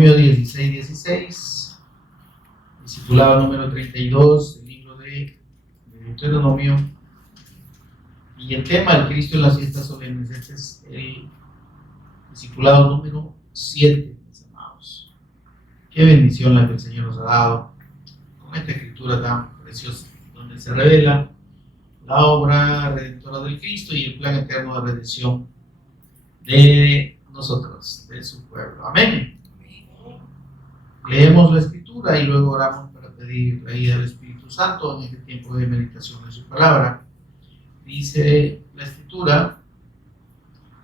Deuteronomio 16:16, discipulado número 32 del libro de Deuteronomio, y el tema del Cristo en las fiestas solemnes. Este es el discipulado número 7, mis amados. Qué bendición la que el Señor nos ha dado con esta escritura tan preciosa, donde se revela la obra redentora del Cristo y el plan eterno de redención de nosotros, de su pueblo. Amén. Leemos la escritura y luego oramos para pedir la ayuda del Espíritu Santo en este tiempo de meditación de su palabra. Dice la escritura: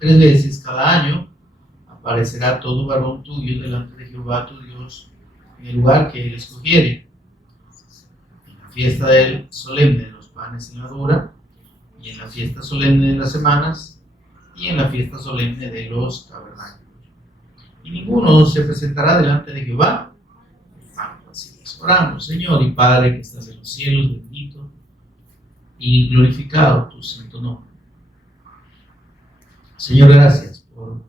3 veces cada año aparecerá todo varón tuyo delante de Jehová tu Dios en el lugar que él escogiere, en la fiesta del solemne de los panes sin levadura, y en la fiesta solemne de las semanas, y en la fiesta solemne de los tabernáculos. Y ninguno se presentará delante de Jehová en pan vacío. Oramos. Señor y Padre que estás en los cielos, bendito y glorificado tu santo nombre. Señor, gracias por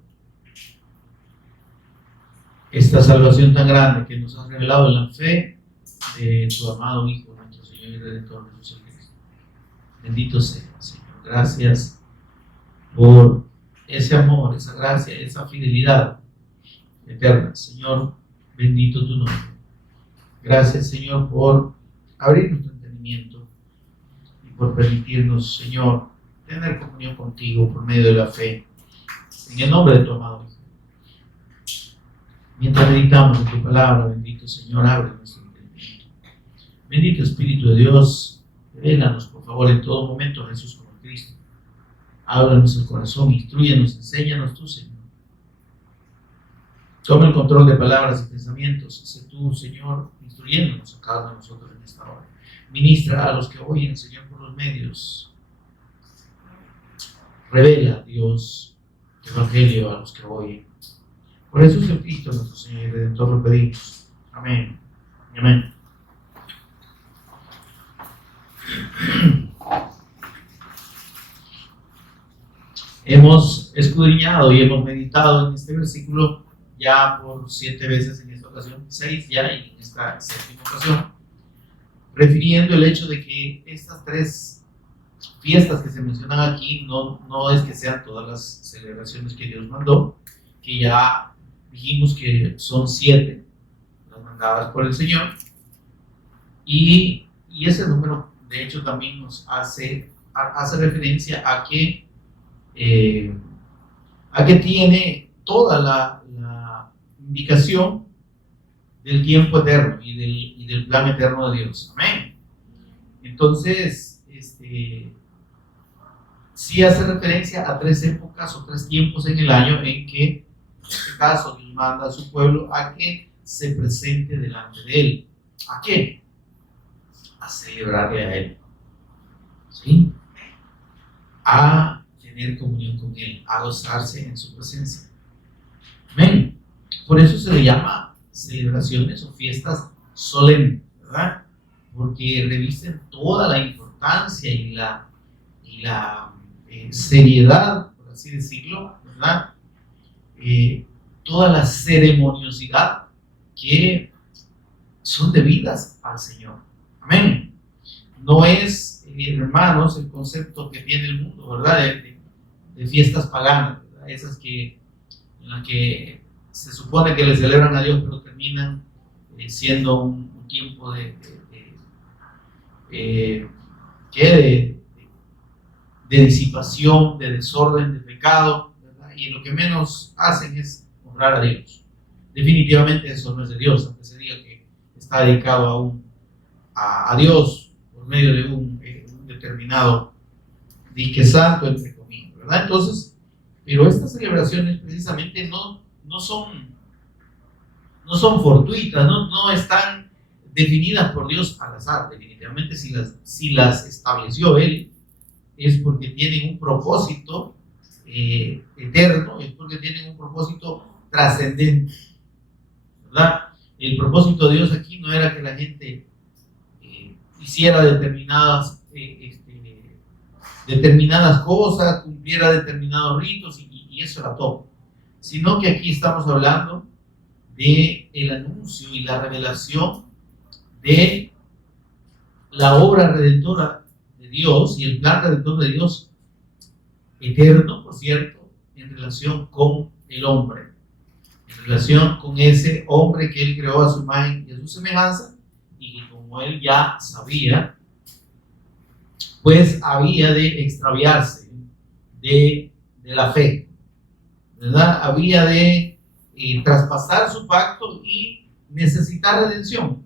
esta salvación tan grande que nos has revelado en la fe de tu amado Hijo, nuestro Señor y Redentor Jesucristo. Bendito sea, Señor. Gracias por ese amor, esa gracia, esa fidelidad eterna. Señor, bendito tu nombre. Gracias, Señor, por abrir nuestro entendimiento y por permitirnos, Señor, tener comunión contigo por medio de la fe, en el nombre de tu amado Hijo. Mientras meditamos en tu palabra, bendito Señor, abre nuestro entendimiento. Bendito Espíritu de Dios, revélanos por favor en todo momento a Jesús como Cristo. Ábranos el corazón, instrúyenos, enséñanos tú, Señor. Toma el control de palabras y pensamientos. Sé tú, Señor, instruyéndonos a cada uno de nosotros en esta hora. Ministra a los que oyen, Señor, por los medios. Revela, Dios, el Evangelio a los que oyen. Por eso es el Cristo, nuestro Señor y Redentor, lo pedimos. Amén. Amén. Hemos escudriñado y hemos meditado en este versículo ya por 7 veces en esta ocasión, 6 ya en esta 7ª ocasión, refiriendo el hecho de que estas 3 fiestas que se mencionan aquí no es que sean todas las celebraciones que Dios mandó, que ya dijimos que son 7 las mandadas por el Señor, y ese número de hecho también nos hace referencia a que tiene toda la indicación del tiempo eterno y del plan eterno de Dios. Amén. Entonces, sí hace referencia a 3 épocas o 3 tiempos en el año en que, en este caso, Dios manda a su pueblo a que se presente delante de Él. ¿A qué? A celebrarle a Él. ¿Sí? A tener comunión con Él, a gozarse en su presencia. Amén. Por eso se le llama celebraciones o fiestas solemnes, ¿verdad? Porque revisten toda la importancia y la seriedad, por así decirlo, ¿verdad? Toda la ceremoniosidad que son debidas al Señor. Amén. No es, hermanos, el concepto que tiene el mundo, ¿verdad? De fiestas paganas, ¿verdad? Esas en las que se supone que le celebran a Dios, pero terminan siendo un tiempo de disipación, de desorden, de pecado, ¿verdad? Y lo que menos hacen es honrar a Dios. Definitivamente eso no es de Dios, aunque se diga que está dedicado a Dios por medio de un determinado dique santo, entre comillas, ¿verdad? Entonces, pero estas celebraciones precisamente no son fortuitas, no están definidas por Dios al azar. Definitivamente si las estableció Él, es porque tienen un propósito eterno, es porque tienen un propósito trascendente, ¿verdad? El propósito de Dios aquí no era que la gente hiciera determinadas cosas, cumpliera determinados ritos y eso era todo, sino que aquí estamos hablando de el anuncio y la revelación de la obra redentora de Dios y el plan redentor de Dios eterno, por cierto, en relación con el hombre, en relación con ese hombre que él creó a su imagen y a su semejanza, y que como él ya sabía, pues había de extraviarse de la fe, ¿verdad? Había de traspasar su pacto y necesitar redención,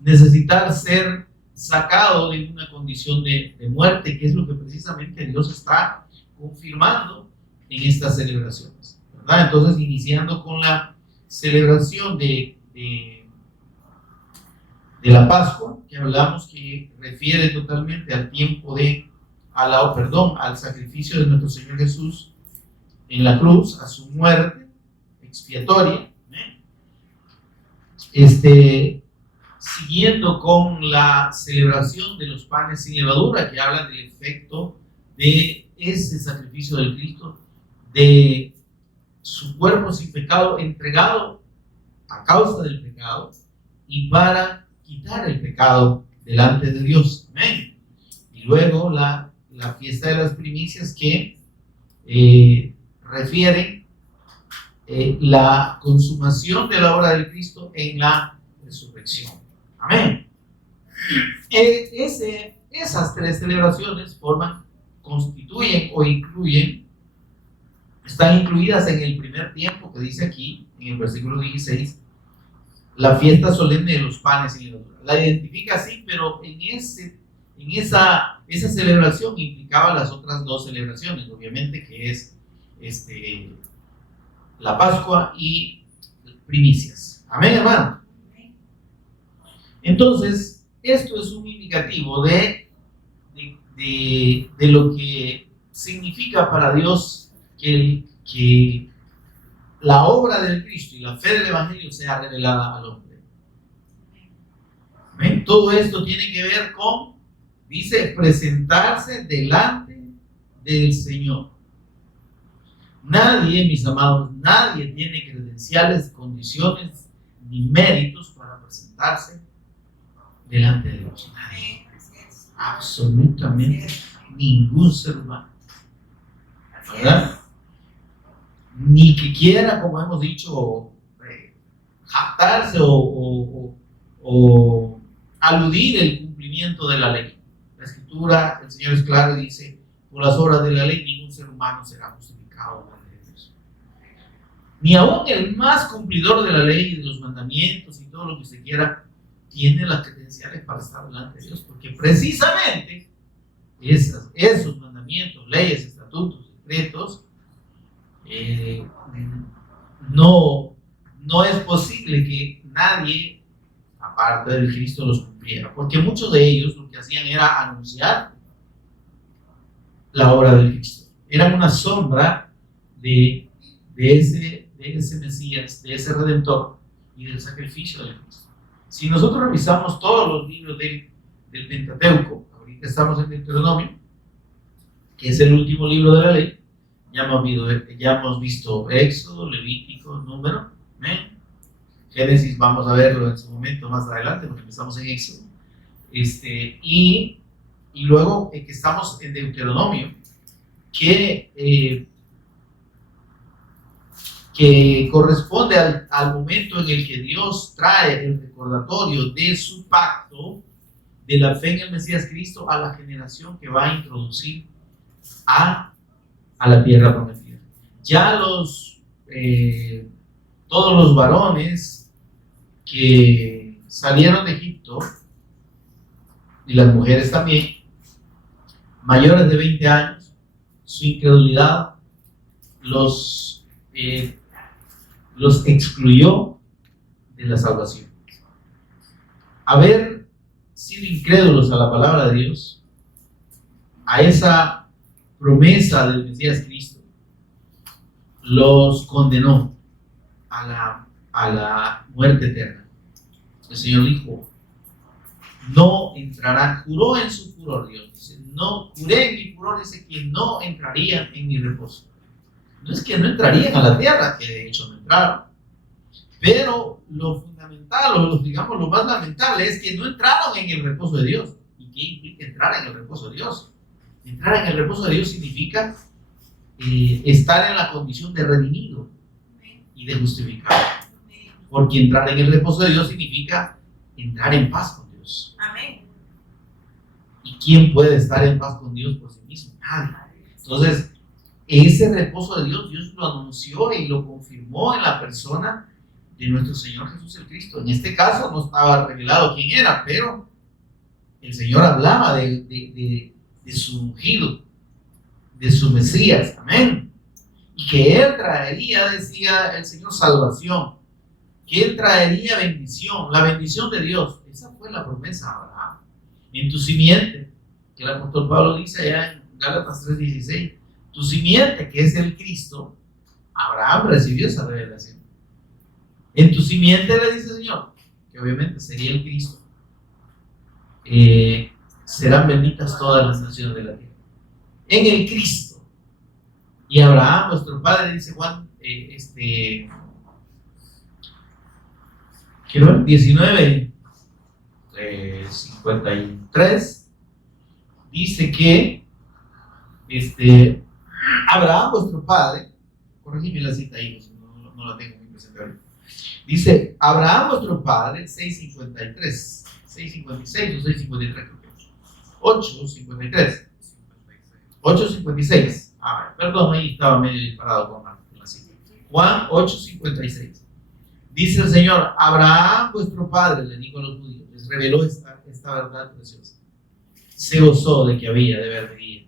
necesitar ser sacado de una condición de muerte, que es lo que precisamente Dios está confirmando en estas celebraciones, ¿verdad? Entonces, iniciando con la celebración de la Pascua, que hablamos que refiere totalmente al tiempo al sacrificio de nuestro Señor Jesús en la cruz, a su muerte expiatoria, siguiendo con la celebración de los panes sin levadura, que habla del efecto de ese sacrificio del Cristo, de su cuerpo sin pecado entregado a causa del pecado y para quitar el pecado delante de Dios. Amén. Y luego la fiesta de las primicias, que refiere la consumación de la obra del Cristo en la resurrección. Amén. Esas tres celebraciones constituyen o están incluidas en el primer tiempo que dice aquí, en el versículo 16, la fiesta solemne de los panes sin levadura. La identifica así, pero en esa celebración implicaba las otras dos celebraciones, obviamente, que es la Pascua y primicias. Amén, hermano. Entonces, esto es un indicativo de lo que significa para Dios que la obra del Cristo y la fe del Evangelio sea revelada al hombre. ¿Ven? Todo esto tiene que ver con, dice, presentarse delante del Señor. Nadie, mis amados, nadie tiene credenciales, condiciones ni méritos para presentarse delante de Dios. Nadie. Absolutamente ningún ser humano. ¿Verdad? Ni que quiera, como hemos dicho, jactarse o aludir el cumplimiento de la ley. La Escritura, el Señor es claro y dice: por las obras de la ley ningún ser humano será justificado delante de Dios. Ni aún el más cumplidor de la ley y de los mandamientos y todo lo que se quiera tiene las credenciales para estar delante de Dios, porque precisamente esos mandamientos, leyes, estatutos, decretos, no es posible que nadie aparte del Cristo los cumpliera, porque muchos de ellos lo que hacían era anunciar la obra del Cristo, eran una sombra de ese Mesías, de ese Redentor y del sacrificio del Cristo. Si nosotros revisamos todos los libros del Pentateuco, ahorita estamos en Deuteronomio, que es el último libro de la ley, ya hemos visto Éxodo, Levítico, Número, Génesis, vamos a verlo en su momento más adelante, porque empezamos en Éxodo, y luego que estamos en Deuteronomio, que corresponde al momento en el que Dios trae el recordatorio de su pacto, de la fe en el Mesías Cristo, a la generación que va a introducir a la tierra prometida. Ya todos los varones que salieron de Egipto, y las mujeres también, mayores de 20 años, su incredulidad los excluyó de la salvación. Haber sido incrédulos a la palabra de Dios, a esa promesa del Mesías Cristo, los condenó a la muerte eterna. El Señor dijo: no entrarán, juró en su furor, Dios dice, no, juré en mi furor, dice, que no entrarían en mi reposo. No es que no entrarían a la tierra, que de hecho no entraron, Pero lo fundamental, o digamos lo más lamentable, es que no entraron en el reposo de Dios. ¿Y qué implica entrar en el reposo de Dios? Entrar en el reposo de Dios significa estar en la condición de redimido y de justificado. Porque entrar en el reposo de Dios significa entrar en paz con Dios. Amén. ¿Y quién puede estar en paz con Dios por sí mismo? Nadie. Entonces, ese reposo de Dios, Dios lo anunció y lo confirmó en la persona de nuestro Señor Jesús el Cristo. En este caso no estaba revelado quién era, pero el Señor hablaba de su ungido, de su Mesías. Amén. Y que Él traería, decía el Señor, salvación. Que Él traería bendición, la bendición de Dios. Esa fue la promesa a Abraham. En tu simiente, que el apóstol Pablo dice allá en Gálatas 3:16, tu simiente, que es el Cristo, Abraham recibió esa revelación. En tu simiente, le dice el Señor, que obviamente sería el Cristo, serán benditas todas las naciones de la tierra. En el Cristo. Y Abraham, nuestro padre, dice Juan, 19, 53, dice que Abraham, vuestro padre, corrígeme la cita ahí, no la tengo muy presente ahorita. Dice, Abraham, vuestro padre, 6:53, 6:56 o 6:53, creo que es. 8:53, 8:56. Perdón, ahí estaba medio disparado con la cita. Juan 8:56. Dice el Señor, Abraham, vuestro padre, le dijo a los judíos, les reveló esta verdad preciosa. Se gozó de que había de ver el día.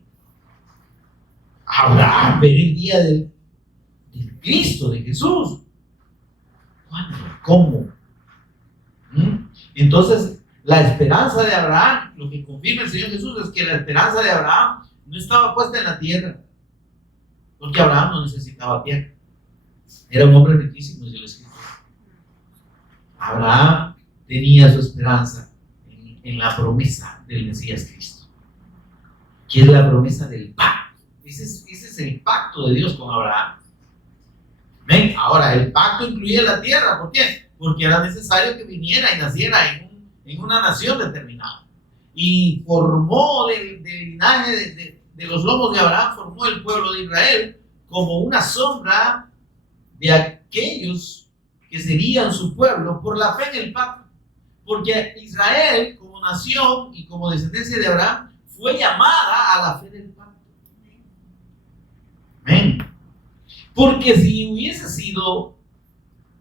Abraham, ver el día del Cristo, de Jesús. ¿Cuándo? ¿Cómo? Entonces, la esperanza de Abraham, lo que confirma el Señor Jesús es que la esperanza de Abraham no estaba puesta en la tierra, porque Abraham no necesitaba tierra. Era un hombre riquísimo, dice la Escritura. Abraham tenía su esperanza en la promesa del Mesías Cristo, que es la promesa del pacto. Ese es el pacto de Dios con Abraham. ¿Ven? Ahora, el pacto incluía la tierra. ¿Por qué? Porque era necesario que viniera y naciera en una nación determinada. Y formó del linaje de los lomos de Abraham, formó el pueblo de Israel como una sombra de aquellos que serían su pueblo por la fe en el pacto. Porque Israel, como nación y como descendencia de Abraham, fue llamada a la fe del pacto. Amén. Porque si hubiese sido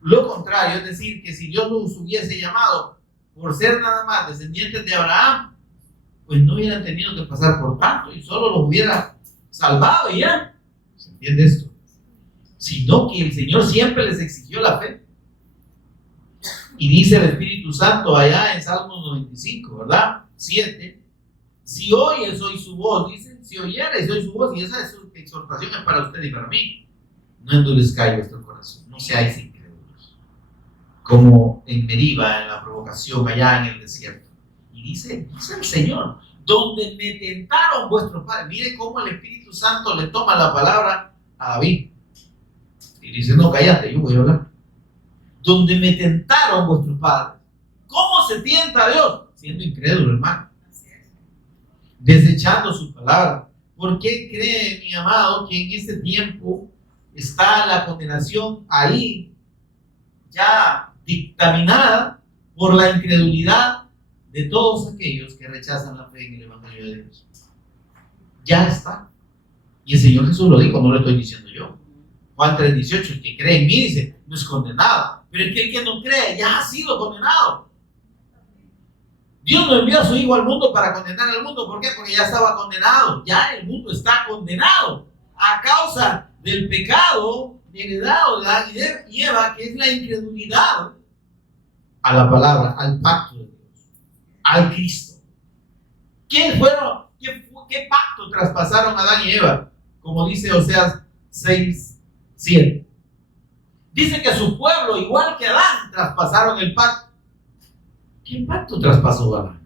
lo contrario, es decir, que si Dios los hubiese llamado por ser nada más descendientes de Abraham, pues no hubieran tenido que pasar por tanto y solo los hubiera salvado y ya. ¿Se entiende esto? Sino que el Señor siempre les exigió la fe. Y dice el Espíritu Santo allá en Salmos 95, ¿verdad? 7. Si oyes hoy su voz, dice, si oyeres hoy su voz, y esa exhortación es para usted y para mí. No endurezcáis vuestro corazón, no seáis incrédulos. Como en Meriba, en la provocación allá en el desierto. Y dice el Señor, donde me tentaron vuestros padres. Mire cómo el Espíritu Santo le toma la palabra a David. Y dice, no, cállate, yo voy a hablar. Donde me tentaron vuestros padres. ¿Cómo se tienta a Dios? Siendo incrédulo, hermano. Desechando su palabra. ¿Por qué cree, mi amado, que en este tiempo está la condenación ahí, ya dictaminada por la incredulidad de todos aquellos que rechazan la fe en el Evangelio de Dios? Ya está. Y el Señor Jesús lo dijo, no lo estoy diciendo yo. Juan 3:18, el que cree en mí, dice, no es condenado. Pero el que no cree ya ha sido condenado. Dios no envió a su Hijo al mundo para condenar al mundo. ¿Por qué? Porque ya estaba condenado. Ya el mundo está condenado a causa del pecado heredado de Adán y Eva, que es la incredulidad a la palabra, al pacto de Dios, al Cristo. ¿Qué pacto traspasaron Adán y Eva? Como dice Oseas 6:7. Dice que su pueblo, igual que Adán, traspasaron el pacto. ¿Qué pacto traspasó Adán?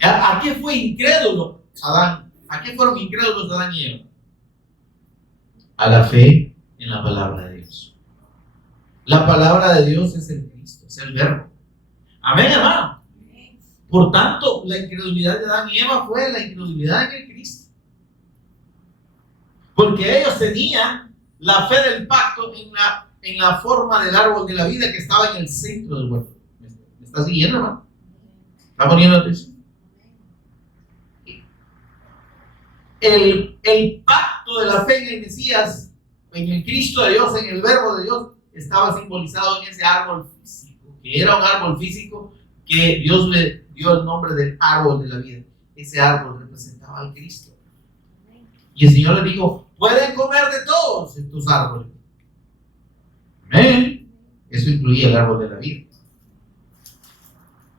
¿A qué fue incrédulo Adán? ¿A qué fueron incrédulos Adán y Eva? A la fe en la palabra de Dios. La palabra de Dios es el Cristo, es el verbo. Amén, hermano. Por tanto, la incredulidad de Adán y Eva fue la incredulidad en el Cristo. Porque ellos tenían la fe del pacto en la forma del árbol de la vida que estaba en el centro del huerto. ¿Me está siguiendo, hermano? ¿Está poniendo atención? El pacto de la fe en el Mesías, en el Cristo de Dios, en el verbo de Dios, estaba simbolizado en ese árbol físico, que era un árbol físico que Dios le dio el nombre del árbol de la vida. Ese árbol representaba al Cristo. Y el Señor le dijo, pueden comer de todos estos árboles. Amén. Eso incluía el árbol de la vida.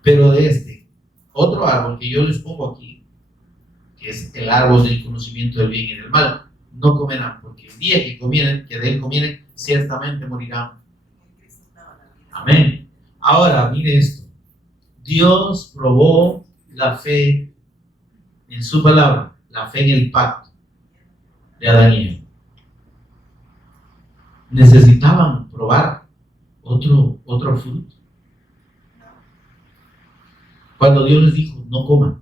Pero de este otro árbol que yo les pongo aquí, que es el árbol del conocimiento del bien y del mal, no comerán, porque el día que de él comieren, ciertamente morirán. Amén. Ahora, mire esto. Dios probó la fe en su palabra, la fe en el pacto de Adán y Eva. Necesitaban probar otro fruto. Cuando Dios les dijo, no coman,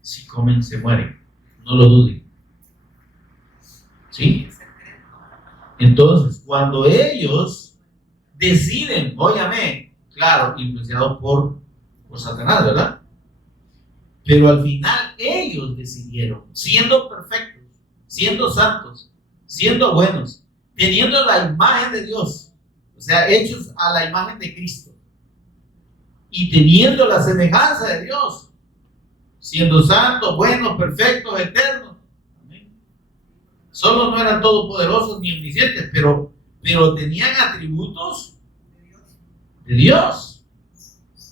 si comen se mueren, no lo duden. ¿Sí? Entonces, cuando ellos deciden, óyame, claro, influenciados por Satanás, ¿verdad? Pero al final ellos decidieron, siendo perfectos, siendo santos, siendo buenos, teniendo la imagen de Dios, o sea, hechos a la imagen de Cristo, y teniendo la semejanza de Dios, siendo santos, buenos, perfectos, eternos. Amén. Solo no eran todopoderosos ni omniscientes, pero tenían atributos de Dios.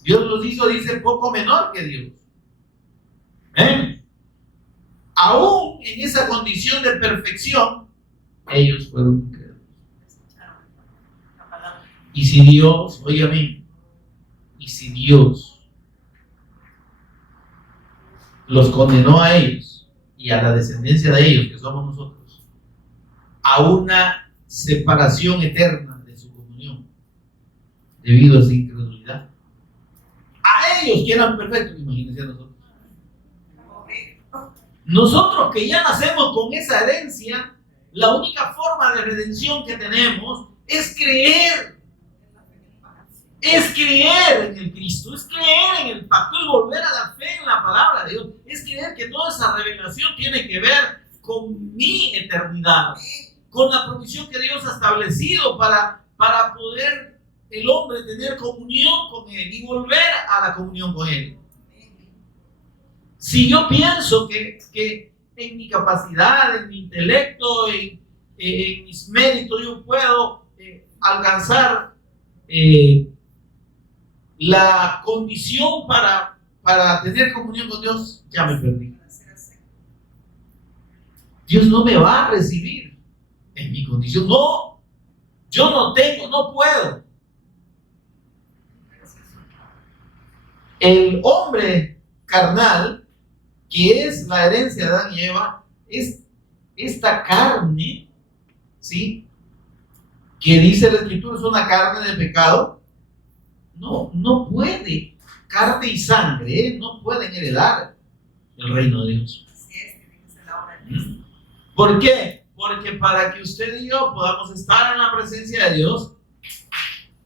Dios los hizo, dice, poco menor que Dios. Aún en esa condición de perfección, ellos fueron incrédulos. Y si Dios, óigame, y si Dios los condenó a ellos y a la descendencia de ellos, que somos nosotros, a una separación eterna de su comunión, debido a esa incredulidad, a ellos que eran perfectos, imagínense a nosotros. Nosotros que ya nacemos con esa herencia, la única forma de redención que tenemos es creer. Es creer en el Cristo, es creer en el pacto, es volver a la fe en la palabra de Dios, es creer que toda esa revelación tiene que ver con mi eternidad, con la provisión que Dios ha establecido para poder el hombre tener comunión con Él y volver a la comunión con Él. Si yo pienso que en mi capacidad, en mi intelecto, en mis méritos, yo puedo alcanzar la condición para tener comunión con Dios, ya me perdí. Dios no me va a recibir en mi condición. No, yo no tengo, no puedo. El hombre carnal, que es la herencia de Adán y Eva, es esta carne, ¿sí? Que dice la Escritura es una carne de pecado. No puede, carne y sangre, no pueden heredar el reino de Dios. ¿Por qué? Porque para que usted y yo podamos estar en la presencia de Dios,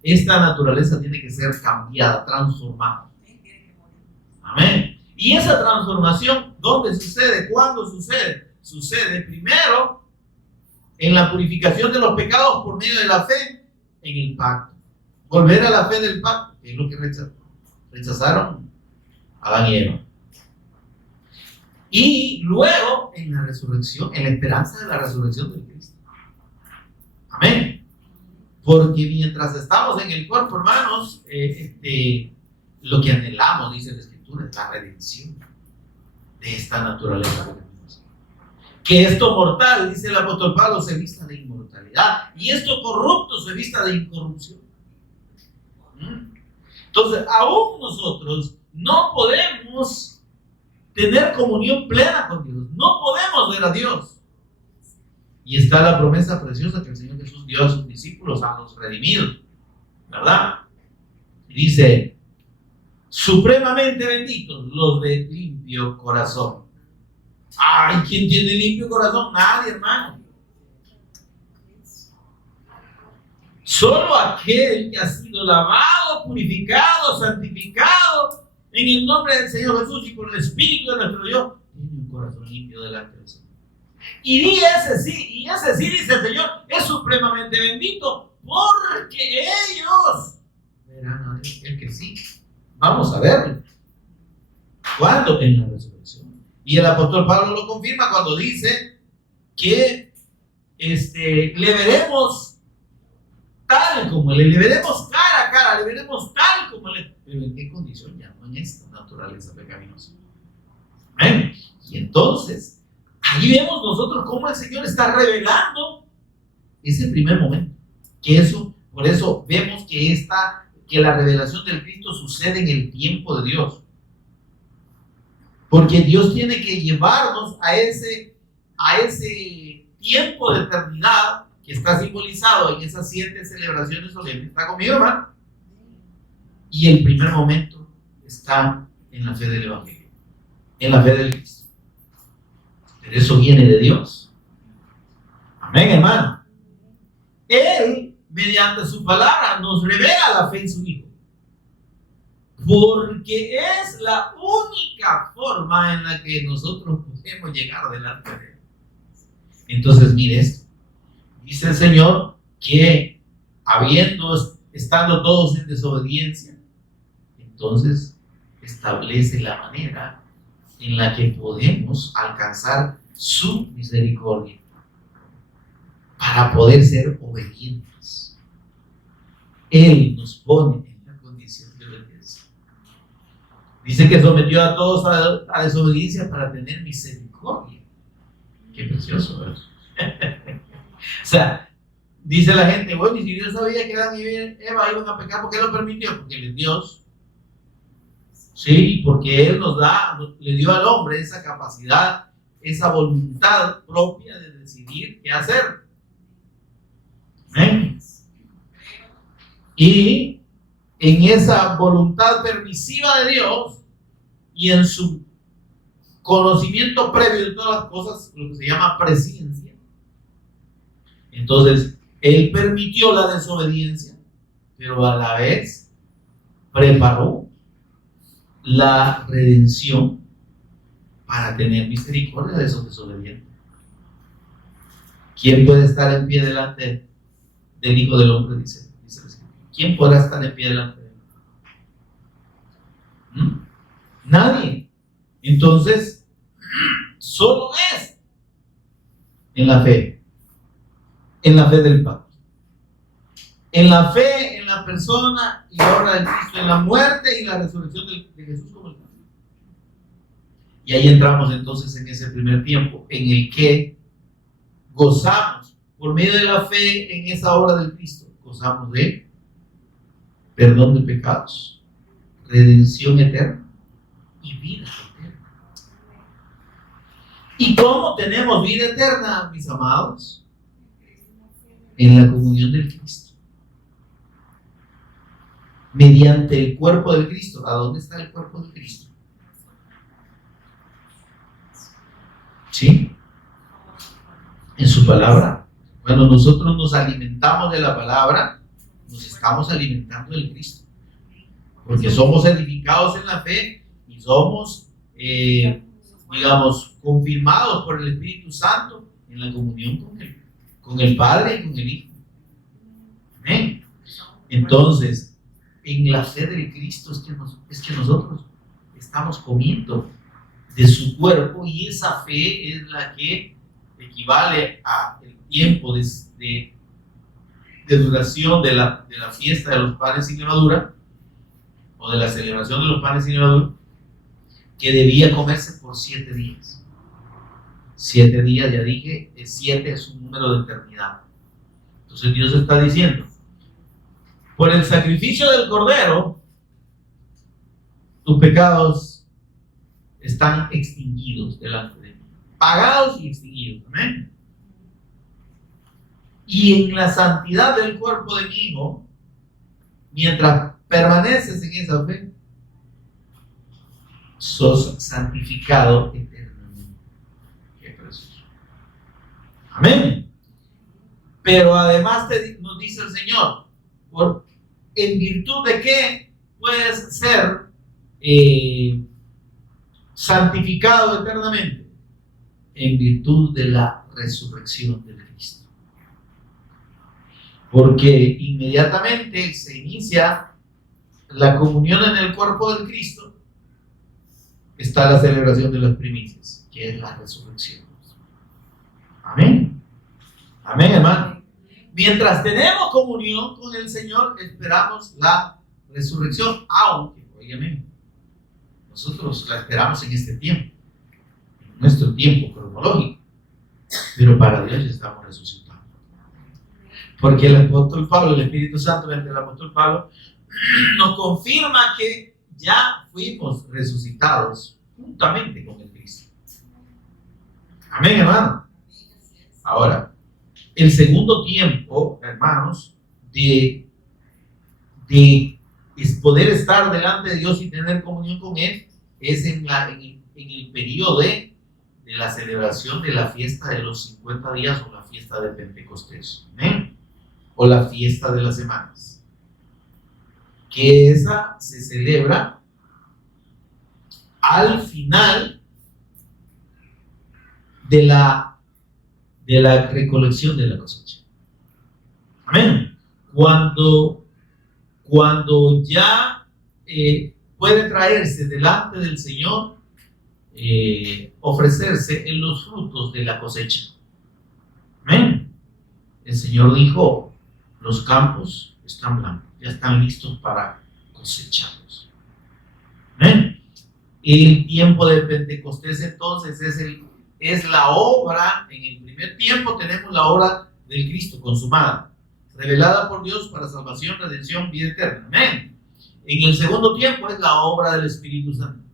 esta naturaleza tiene que ser cambiada, transformada. Amén. Y esa transformación, ¿dónde sucede? ¿Cuándo sucede? Sucede primero en la purificación de los pecados por medio de la fe en el pacto. Volver a la fe del pacto, que es lo que rechazaron Adán y Eva. Y luego en la resurrección, en la esperanza de la resurrección de Cristo. Amén. Porque mientras estamos en el cuerpo, hermanos, lo que anhelamos, dice la Escritura, es la redención de esta naturaleza. Que esto mortal, dice el apóstol Pablo, se vista de inmortalidad, y esto corrupto se vista de incorrupción. Entonces, aún nosotros no podemos tener comunión plena con Dios, no podemos ver a Dios. Y está la promesa preciosa que el Señor Jesús dio a sus discípulos, a los redimidos. ¿verdad? Y dice, supremamente benditos los de limpio corazón. Ay, ¿quién tiene limpio corazón? Nadie, hermano. Solo aquel que ha sido lavado, purificado, santificado en el nombre del Señor Jesús y por el Espíritu de nuestro Dios, tiene un corazón limpio delante del Señor. Y ese sí, dice el Señor, es supremamente bendito, porque ellos verán a Dios. El que sí, vamos a verlo. ¿Cuándo? En la resurrección. Y el apóstol Pablo lo confirma cuando dice que le veremos tal como Él, le veremos cara a cara, le veremos tal como Él. Pero ¿en qué condición? Ya no en esta naturaleza pecaminosa. ¿Ven? Y entonces, ahí vemos nosotros cómo el Señor está revelando ese primer momento. Por eso vemos que la revelación del Cristo sucede en el tiempo de Dios. Porque Dios tiene que llevarnos a ese tiempo de eternidad que está simbolizado en esas 7 celebraciones solemnes. ¿Está conmigo, hermano? Y el primer momento está en la fe del Evangelio, en la fe del Cristo. Pero eso viene de Dios. Amén, hermano. Él, mediante su palabra, nos revela la fe en su Hijo. Porque es la única forma en la que nosotros podemos llegar delante de Él. Entonces, mire esto. Dice el Señor que estando todos en desobediencia, entonces establece la manera en la que podemos alcanzar su misericordia para poder ser obedientes. Él nos pone en la condición de obediencia. Dice que sometió a todos a desobediencia para tener misericordia. Qué precioso, ¿verdad? O sea, dice la gente, bueno, y si Dios sabía que Adán y Eva iban a pecar, ¿por qué lo permitió? Porque Él es Dios. Sí, porque Él le dio al hombre esa capacidad, esa voluntad propia de decidir qué hacer. ¿Amén? Y en esa voluntad permisiva de Dios y en su conocimiento previo de todas las cosas, lo que se llama presciencia, entonces Él permitió la desobediencia, pero a la vez preparó la redención para tener misericordia de esos desobedientes. ¿Quién puede estar en pie delante del Hijo del Hombre? Dice el Escritor. ¿Quién podrá estar en pie delante de Él? Nadie. Entonces, solo es en la fe del Padre, en la fe en la persona y obra de Cristo, en la muerte y la resurrección de Jesús como el Padre. Y ahí entramos entonces en ese primer tiempo en el que gozamos por medio de la fe en esa obra del Cristo, gozamos de perdón de pecados, redención eterna y vida eterna. ¿Y cómo tenemos vida eterna, mis amados? En la comunión del Cristo, mediante el cuerpo del Cristo. ¿A dónde está el cuerpo de Cristo? ¿Sí? En su palabra. Cuando nosotros nos alimentamos de la palabra, nos estamos alimentando del Cristo, porque somos edificados en la fe y somos confirmados por el Espíritu Santo en la comunión con el Padre y con el Hijo. Amén. Entonces, en la fe del Cristo es que nosotros estamos comiendo de su cuerpo, y esa fe es la que equivale a el tiempo de duración de la fiesta de los panes sin levadura, o de la celebración de los panes sin levadura, que debía comerse por 7 días. 7 días, ya dije, 7 es un número de eternidad. Entonces Dios está diciendo, por el sacrificio del Cordero, tus pecados están extinguidos delante de mí, pagados y extinguidos. Amén. Y en la santidad del cuerpo de mi Hijo, mientras permaneces en esa fe, sos santificado eternamente. Qué precioso. Amén. Pero además nos dice el Señor, ¿en virtud de qué puedes ser santificado eternamente? En virtud de la resurrección del Cristo. Porque inmediatamente se inicia la comunión en el cuerpo del Cristo, está la celebración de las primicias, que es la resurrección. Amén. Amén, hermano. Mientras tenemos comunión con el Señor, esperamos la resurrección, aunque, obviamente, nosotros la esperamos en este tiempo, en nuestro tiempo cronológico, pero para Dios ya estamos resucitando. Porque el apóstol Pablo, el Espíritu Santo, mediante el apóstol Pablo, nos confirma que ya fuimos resucitados juntamente con el Cristo. Amén, hermano. Ahora, el segundo tiempo, hermanos, de poder estar delante de Dios y tener comunión con Él, es en el periodo de la celebración de la fiesta de los 50 días o la fiesta de Pentecostés. ¿Amén? O la fiesta de las semanas. Que esa se celebra al final de la recolección de la cosecha. Amén. Cuando ya puede traerse delante del Señor, ofrecerse en los frutos de la cosecha. Amén. El Señor dijo, los campos están blancos, ya están listos para cosecharlos. Amén. El tiempo de Pentecostés entonces es la obra. En el primer tiempo tenemos la obra del Cristo consumada, revelada por Dios para salvación, redención, vida eterna. Amén. En el segundo tiempo es la obra del Espíritu Santo.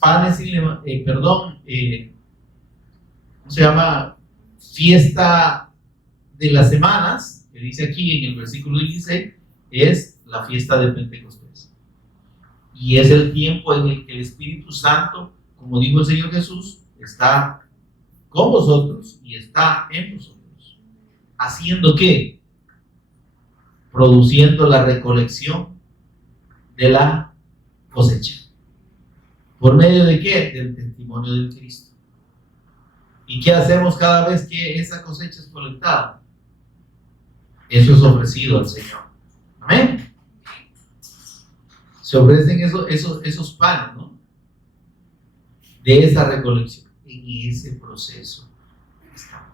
Panes y ¿cómo se llama? Fiesta de las semanas, que dice aquí en el versículo 16, es la fiesta de Pentecostés. Y es el tiempo en el que el Espíritu Santo, como dijo el Señor Jesús, está con vosotros y está en vosotros. ¿Haciendo qué? Produciendo la recolección de la cosecha. ¿Por medio de qué? Del testimonio del Cristo. ¿Y qué hacemos cada vez que esa cosecha es colectada? Eso es ofrecido al Señor. Amén. Se ofrecen esos panes, ¿no? De esa recolección. En ese proceso estamos.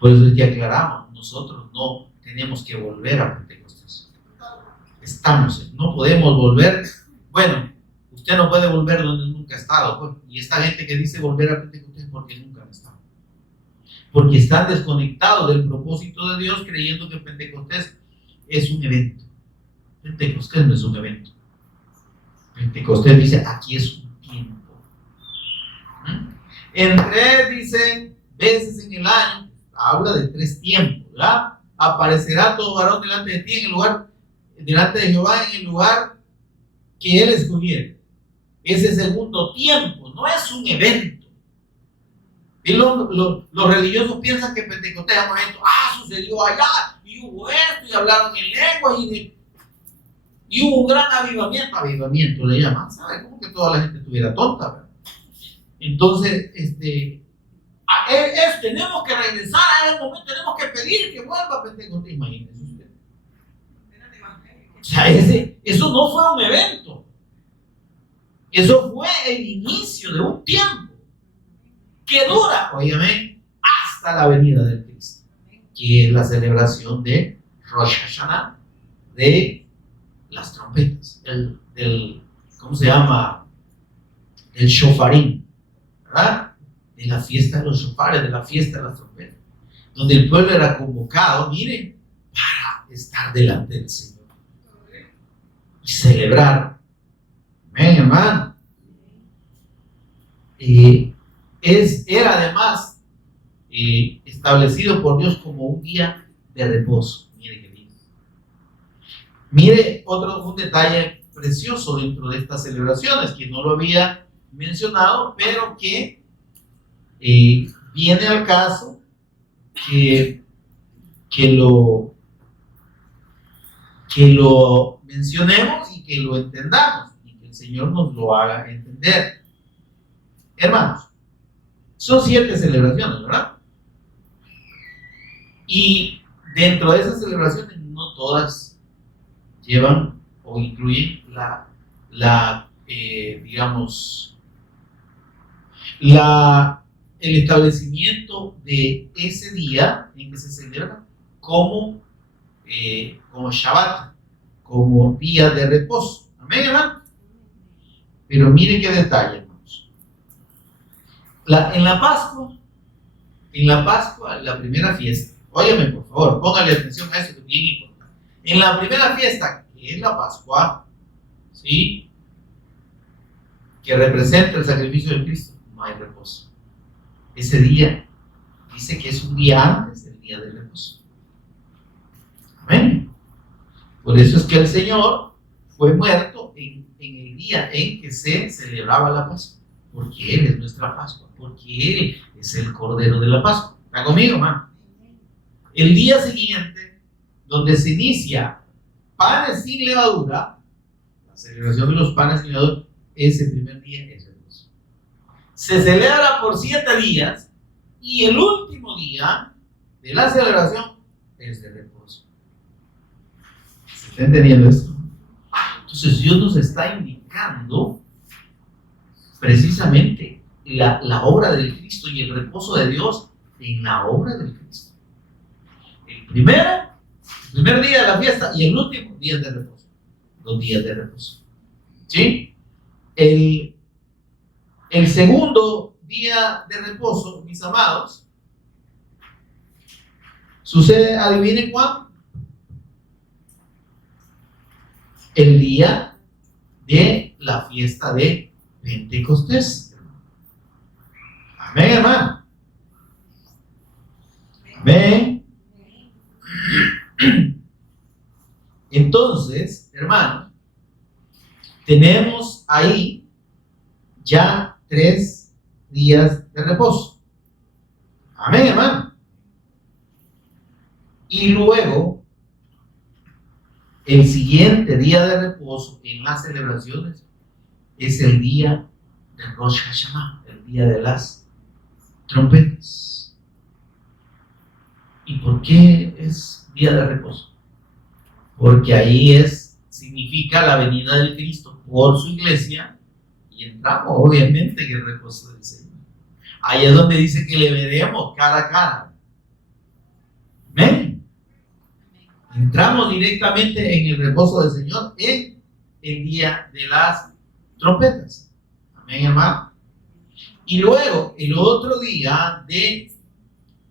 Por eso es que aclaramos, nosotros no tenemos que volver a Pentecostés. No podemos volver. Bueno, usted no puede volver donde nunca ha estado. Pues, y esta gente que dice volver a Pentecostés porque nunca han estado. Porque están desconectados del propósito de Dios, creyendo que Pentecostés es un evento. Pentecostés no es un evento. Pentecostés dice, aquí es un tiempo. En 3, dice, veces en el año, habla de 3 tiempos, ¿verdad? Aparecerá todo varón delante de ti delante de Jehová en el lugar que él escogiere. Ese segundo tiempo no es un evento. Y los religiosos piensan que Pentecostés es un momento, sucedió allá, y hubo esto, y hablaron en lengua, y hubo un gran avivamiento le llaman, ¿sabes? Como que toda la gente estuviera tonta, ¿verdad? Entonces, tenemos que regresar a ese momento, tenemos que pedir que vuelva a Pentecostés, imagínense usted. O sea, eso no fue un evento, eso fue el inicio de un tiempo que dura, óyeme, hasta la venida del Cristo, que es la celebración de Rosh Hashanah, de las trompetas, ¿cómo se llama? El shofarín, ¿verdad? De la fiesta de los shofares, de la fiesta de las trompetas, donde el pueblo era convocado, miren, para estar delante del Señor y celebrar. Amén, hermano. Era además establecido por Dios como un día de reposo. Mire qué lindo. Mire un detalle precioso dentro de estas celebraciones, que no lo había mencionado, pero que viene al caso que lo mencionemos y que lo entendamos y que el Señor nos lo haga entender. Hermanos, son 7 celebraciones, ¿verdad? Y dentro de esas celebraciones no todas llevan o incluyen el establecimiento de ese día en que se celebra como Shabbat, como día de reposo. Amén, hermano. Pero mire qué detalle, hermanos. En la Pascua, la primera fiesta, óyeme por favor, póngale atención a eso que es bien importante. En la primera fiesta, que es la Pascua, ¿sí?, que representa el sacrificio de Cristo, no hay reposo. Ese día dice que es un día antes del día de reposo. Amén. Por eso es que el Señor fue muerto en el día en que se celebraba la Pascua, porque Él es nuestra Pascua, porque Él es el Cordero de la Pascua. ¿Está conmigo, hermano? El día siguiente, donde se inicia panes sin levadura, la celebración de los panes sin levadura, ese primer día es reposo. Se celebra por 7 días y el último día de la celebración es de reposo. ¿Se está entendiendo esto? Entonces Dios nos está indicando precisamente la obra del Cristo y el reposo de Dios en la obra del Cristo. El primer día de la fiesta y el último día de reposo. 2 días de reposo. ¿Sí? El segundo día de reposo, mis amados, sucede, adivinen cuándo. El día de la fiesta de Pentecostés. Amén, hermano. Amén. Entonces, hermanos, tenemos ahí ya 3 días de reposo. Amén, hermano. Y luego, el siguiente día de reposo en las celebraciones es el día de Rosh Hashanah, el día de las trompetas. ¿Y por qué es día de reposo? Porque ahí significa la venida del Cristo por su iglesia y entramos obviamente en el reposo del Señor. Ahí es donde dice que le veremos cara a cara. Amén. Entramos directamente en el reposo del Señor en el día de las trompetas. Amén, hermano. Y luego el otro día de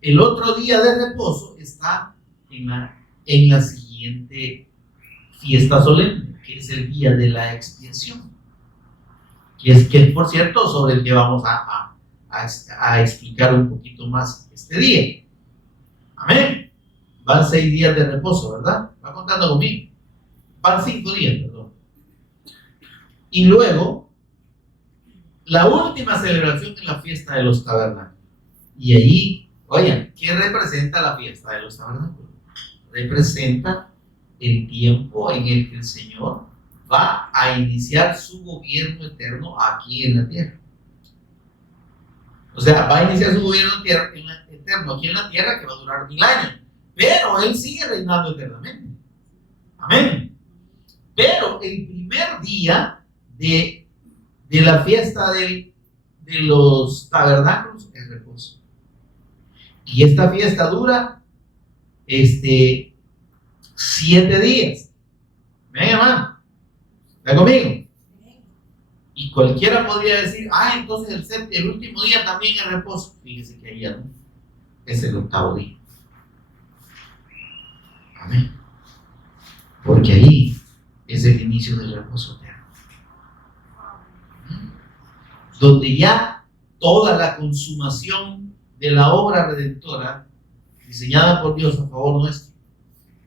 reposo está en la siguiente fiesta solemne, que es el día de la expiación, que es por cierto sobre el que vamos a explicar un poquito más este día. Amén. Van 6 días de reposo, ¿verdad? Va contando conmigo. Van 5 días, perdón. Y luego la última celebración es la fiesta de los tabernáculos. Y ahí, oigan, ¿qué representa la fiesta de los tabernáculos? Representa el tiempo en el que el Señor va a iniciar su gobierno eterno aquí en la tierra. O sea, va a iniciar su gobierno eterno aquí en la tierra, que va a durar 1000 años. Pero Él sigue reinando eternamente. Amén. Pero el primer día de la fiesta de los tabernáculos es reposo. Y esta fiesta dura 7 días. Ven, hermano, ¿está conmigo? Y cualquiera podría decir, entonces el último día también es reposo. Fíjese que ahí ya no, es el 8º día. Amén. Porque ahí es el inicio del reposo eterno, donde ya toda la consumación de la obra redentora diseñada por Dios a favor nuestro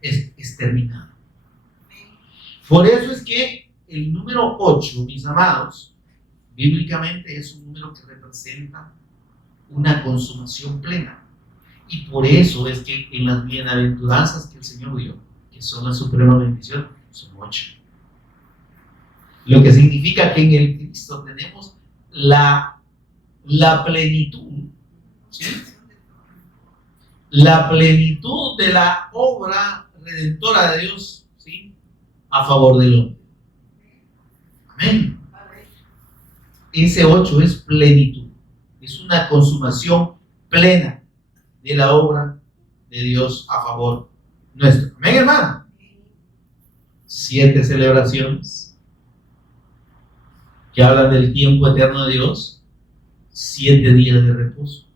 es terminada. Por eso es que el número 8, mis amados, bíblicamente es un número que representa una consumación plena. Y por eso es que en las bienaventuranzas que el Señor dio, que son la suprema bendición, son 8. Lo que significa que en el Cristo tenemos la plenitud, ¿sí? La plenitud de la obra redentora de Dios, ¿sí? A favor del hombre. Amén. Ese 8 es plenitud, es una consumación plena de la obra de Dios a favor nuestro. Amén, hermano. 7 celebraciones que hablan del tiempo eterno de Dios, 7 días de reposo,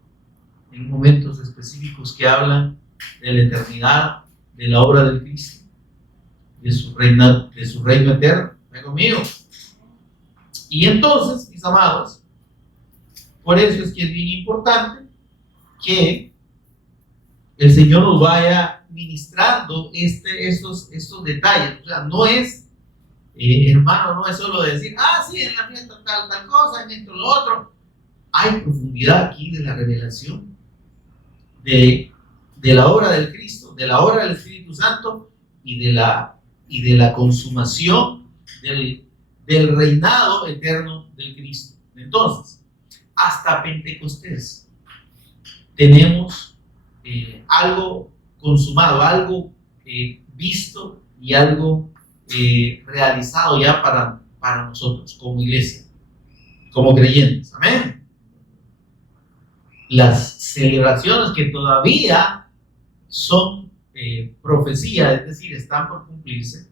en momentos específicos que hablan de la eternidad, de la obra del Cristo, de su reino eterno. ¿Está conmigo? Y entonces, mis amados, por eso es que es bien importante que el Señor nos vaya ministrando estos detalles. O sea, no es, hermano, no es solo decir, sí, en la fiesta tal cosa, en esto lo otro. Hay profundidad aquí de la revelación de la obra del Cristo, de la obra del Espíritu Santo y de la consumación del reinado eterno del Cristo. Entonces, hasta Pentecostés tenemos algo consumado, algo visto y algo realizado ya para nosotros como iglesia, como creyentes. Amén. Las celebraciones que todavía son profecía, es decir, están por cumplirse,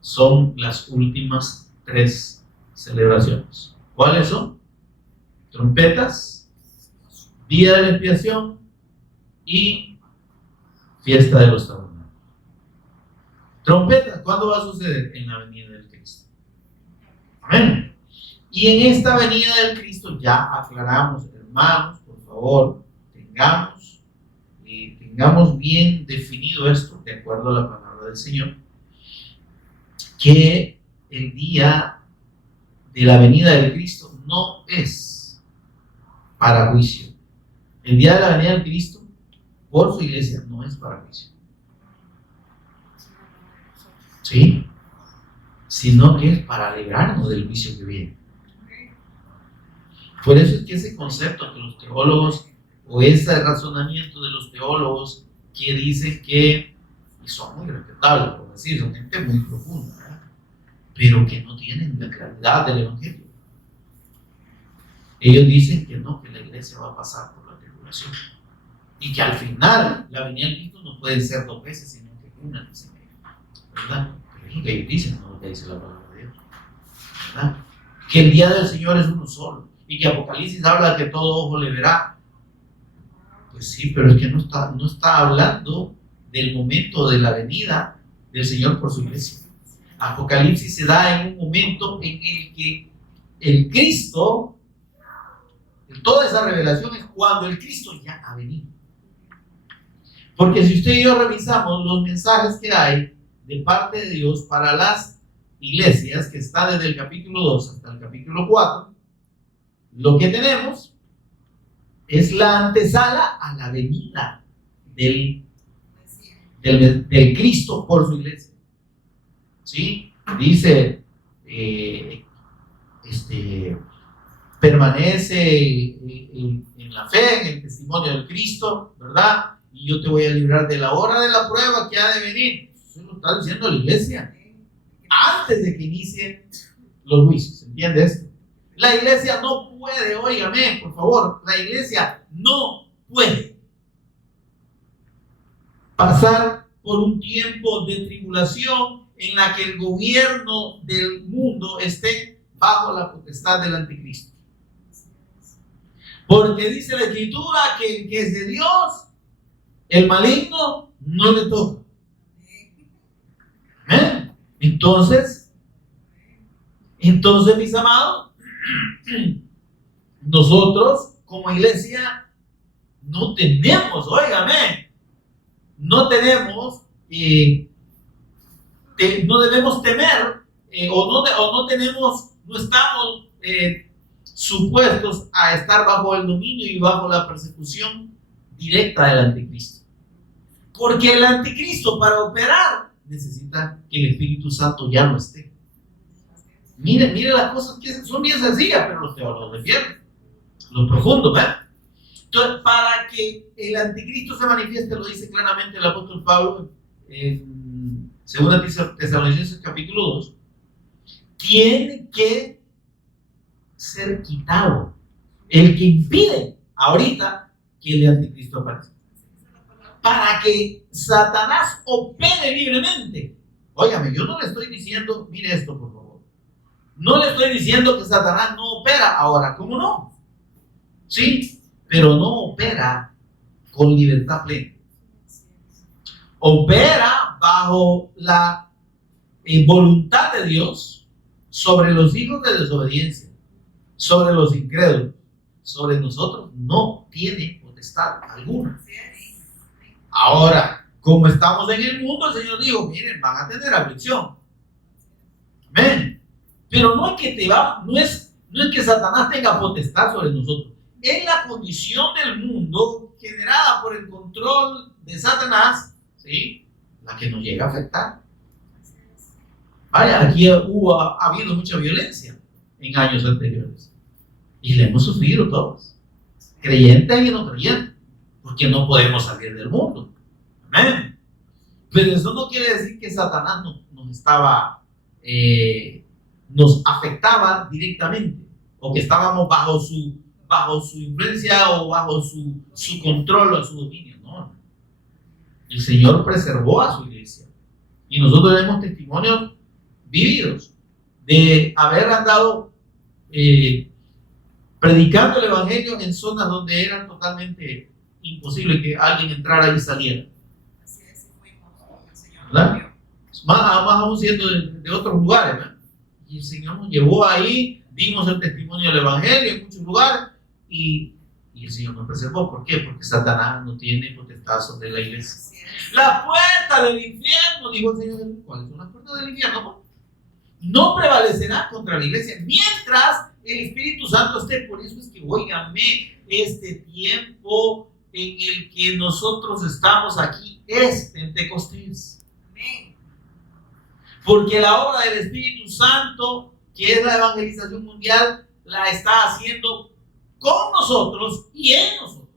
son las últimas 3 celebraciones. ¿Cuáles son? Trompetas, Día de la Expiación y Fiesta de los Tabernáculos. Trompetas, ¿cuándo va a suceder? En la venida del Cristo. Amén. Y en esta venida del Cristo ya aclaramos, hermanos, por favor, tengamos bien definido esto, de acuerdo a la palabra del Señor, que el día de la venida del Cristo no es para juicio. El día de la venida del Cristo, por su iglesia, no es para juicio. ¿Sí? Sino que es para librarnos del juicio que viene. Por eso es que ese concepto que los teólogos, o ese razonamiento de los teólogos que dicen que, y son muy respetables, por decir, son gente muy profunda, ¿verdad? Pero que no tienen la claridad del Evangelio. Ellos dicen que no, que la iglesia va a pasar por la tribulación y que al final la venida de Cristo no puede ser 2 veces, sino que una, dicen ellos, ¿verdad? Pero es lo que ellos dicen, no lo que dice la palabra de Dios, ¿verdad? Que el día del Señor es uno solo y que Apocalipsis habla de que todo ojo le verá. Pues sí, pero es que no está hablando del momento de la venida del Señor por su iglesia. Apocalipsis se da en un momento en el que el Cristo, toda esa revelación es cuando el Cristo ya ha venido. Porque si usted y yo revisamos los mensajes que hay de parte de Dios para las iglesias, que está desde el capítulo 2 hasta el capítulo 4, lo que tenemos es la antesala a la venida del Cristo por su iglesia. ¿Sí? Dice, permanece en la fe, en el testimonio del Cristo, ¿verdad? Y yo te voy a librar de la hora de la prueba que ha de venir. Eso lo está diciendo la iglesia antes de que inicien los juicios. ¿Entiende esto? La iglesia no puede, óigame, por favor, la iglesia no puede pasar por un tiempo de tribulación en la que el gobierno del mundo esté bajo la potestad del anticristo. Porque dice la Escritura que el que es de Dios, el maligno no le toca. ¿Eh? Entonces, mis amados, nosotros como iglesia no tenemos, óigame, no tenemos no debemos temer no estamos supuestos a estar bajo el dominio y bajo la persecución directa del anticristo. Porque el anticristo, para operar, necesita que el Espíritu Santo ya no esté. Mire las cosas que son bien sencillas, pero los teólogos defienden lo profundo, ¿verdad? Entonces, para que el anticristo se manifieste, lo dice claramente el apóstol Pablo en 2 Tesalonicenses capítulo 2, tiene que ser quitado el que impide ahorita que el anticristo aparezca, para que Satanás opere libremente. Óigame, yo no le estoy diciendo, mire esto por favor, no le estoy diciendo que Satanás no opera ahora, ¿cómo no? Sí, pero no opera con libertad plena. Opera bajo la voluntad de Dios sobre los hijos de desobediencia, sobre los incrédulos, sobre nosotros no tiene potestad alguna. Ahora, como estamos en el mundo, el Señor dijo, miren, van a tener aflicción. Amén. Pero no es que Satanás tenga potestad sobre nosotros. Es la condición del mundo generada por el control de Satanás, ¿sí?, la que nos llega a afectar. Vaya, aquí ha habido mucha violencia en años anteriores y la hemos sufrido todos, creyentes y no creyentes, porque no podemos salir del mundo. Amén. Pero eso no quiere decir que Satanás nos afectaba directamente, o que estábamos bajo su influencia o bajo su control o su dominio. No. El Señor preservó a su iglesia y nosotros tenemos testimonios vividos de haber andado predicando el evangelio en zonas donde era totalmente imposible que alguien entrara y saliera. Así es, el Señor, ¿verdad? Más aún siendo de otros lugares, ¿verdad? Y el Señor nos llevó ahí, dimos el testimonio del evangelio en muchos lugares y el Señor nos preservó. ¿Por qué? Porque Satanás no tiene potestad sobre la iglesia. La puerta del infierno, dijo el Señor, ¿cuáles son las puertas del infierno? No prevalecerá contra la iglesia mientras el Espíritu Santo esté. Por eso es que, óigame, este tiempo en el que nosotros estamos aquí es Pentecostés. Amén. Porque la obra del Espíritu Santo, que es la evangelización mundial, la está haciendo con nosotros y en nosotros,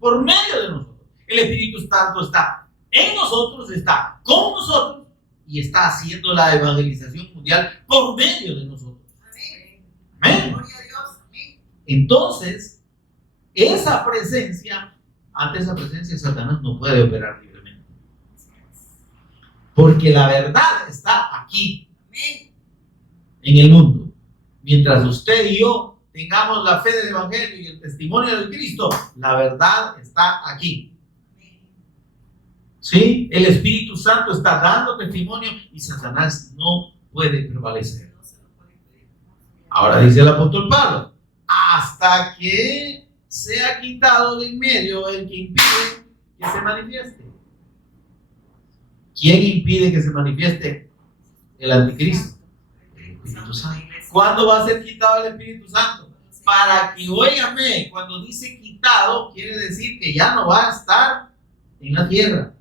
por medio de nosotros. El Espíritu Santo está en nosotros, está con nosotros y está haciendo la evangelización mundial por medio de nosotros. Amén. Amén. Gloria a Dios. Amén. Entonces, ante esa presencia, Satanás no puede operar libremente. Porque la verdad está aquí, Amén, en el mundo. Mientras usted y yo tengamos la fe del Evangelio y el testimonio de Cristo, la verdad está aquí. ¿Sí? El Espíritu Santo está dando testimonio y Satanás no puede prevalecer. Ahora dice el apóstol Pablo, hasta que sea quitado de en medio el que impide que se manifieste. ¿Quién impide que se manifieste? El anticristo. El Espíritu Santo. ¿Cuándo va a ser quitado el Espíritu Santo? Para que, óigame, cuando dice quitado, quiere decir que ya no va a estar en la tierra.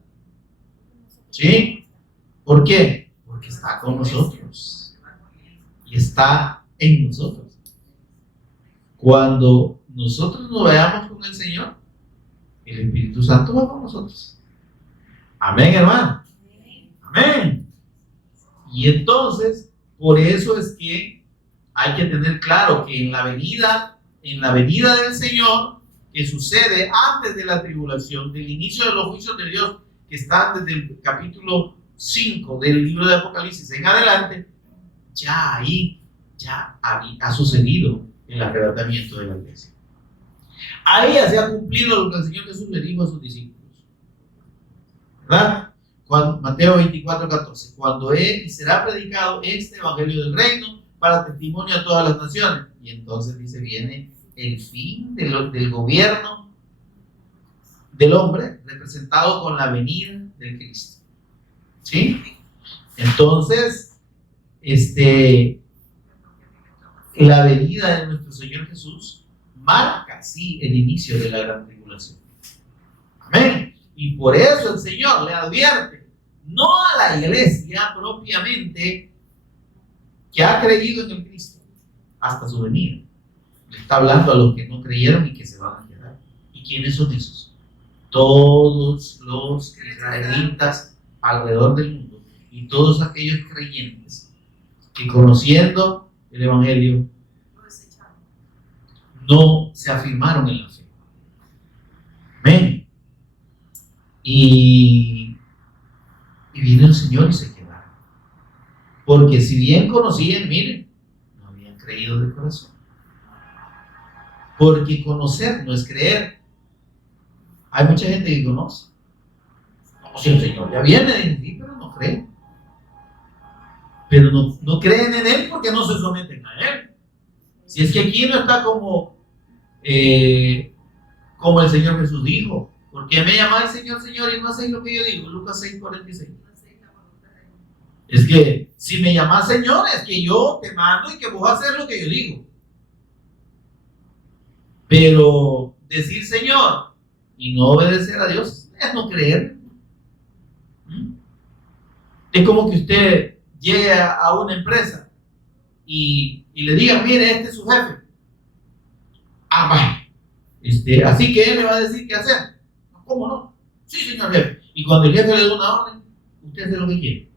¿Sí? ¿Por qué? Porque está con nosotros. Y está en nosotros. Cuando nosotros nos veamos con el Señor, el Espíritu Santo va con nosotros. Amén, hermano. Amén. Y entonces, por eso es que hay que tener claro que en la venida del Señor, que sucede antes de la tribulación, del inicio de los juicios de Dios, que están desde el capítulo 5 del libro de Apocalipsis en adelante, ya ahí ha sucedido el arrebatamiento de la iglesia. Ahí ya se ha cumplido lo que el Señor Jesús le dijo a sus discípulos, ¿verdad? Mateo 24:14, cuando y será predicado este evangelio del reino para testimonio a todas las naciones. Y entonces dice, viene el fin del gobierno del hombre representado con la venida del Cristo. ¿Sí? Entonces, la venida de nuestro Señor Jesús marca, sí, el inicio de la gran tribulación. Amén. Y por eso el Señor le advierte, no a la iglesia propiamente que ha creído en el Cristo hasta su venida. Le está hablando a los que no creyeron y que se van a quedar. ¿Y quiénes son esos? Todos los israelitas alrededor del mundo y todos aquellos creyentes que conociendo el Evangelio no se afirmaron en la fe. Amén. Y vino el Señor y se quedaron. Porque si bien conocían, miren, no habían creído de corazón. Porque conocer no es creer. Hay mucha gente que conoce. No, si el Señor ya viene de ti, pero no creen. Pero no creen en Él porque no se someten a Él. Si es que aquí no está como el Señor Jesús dijo, ¿por qué me llamáis Señor, Señor y no hacéis lo que yo digo? Lucas 6:46. Es que si me llamás Señor, es que yo te mando y que vos haces lo que yo digo. Pero decir Señor y no obedecer a Dios es no creer. Es como que usted llegue a una empresa y le diga, mire, este es su jefe. Así que él le va a decir qué hacer. ¿Cómo no? Sí, señor jefe. Y cuando el jefe le da una orden, usted hace lo que quiere.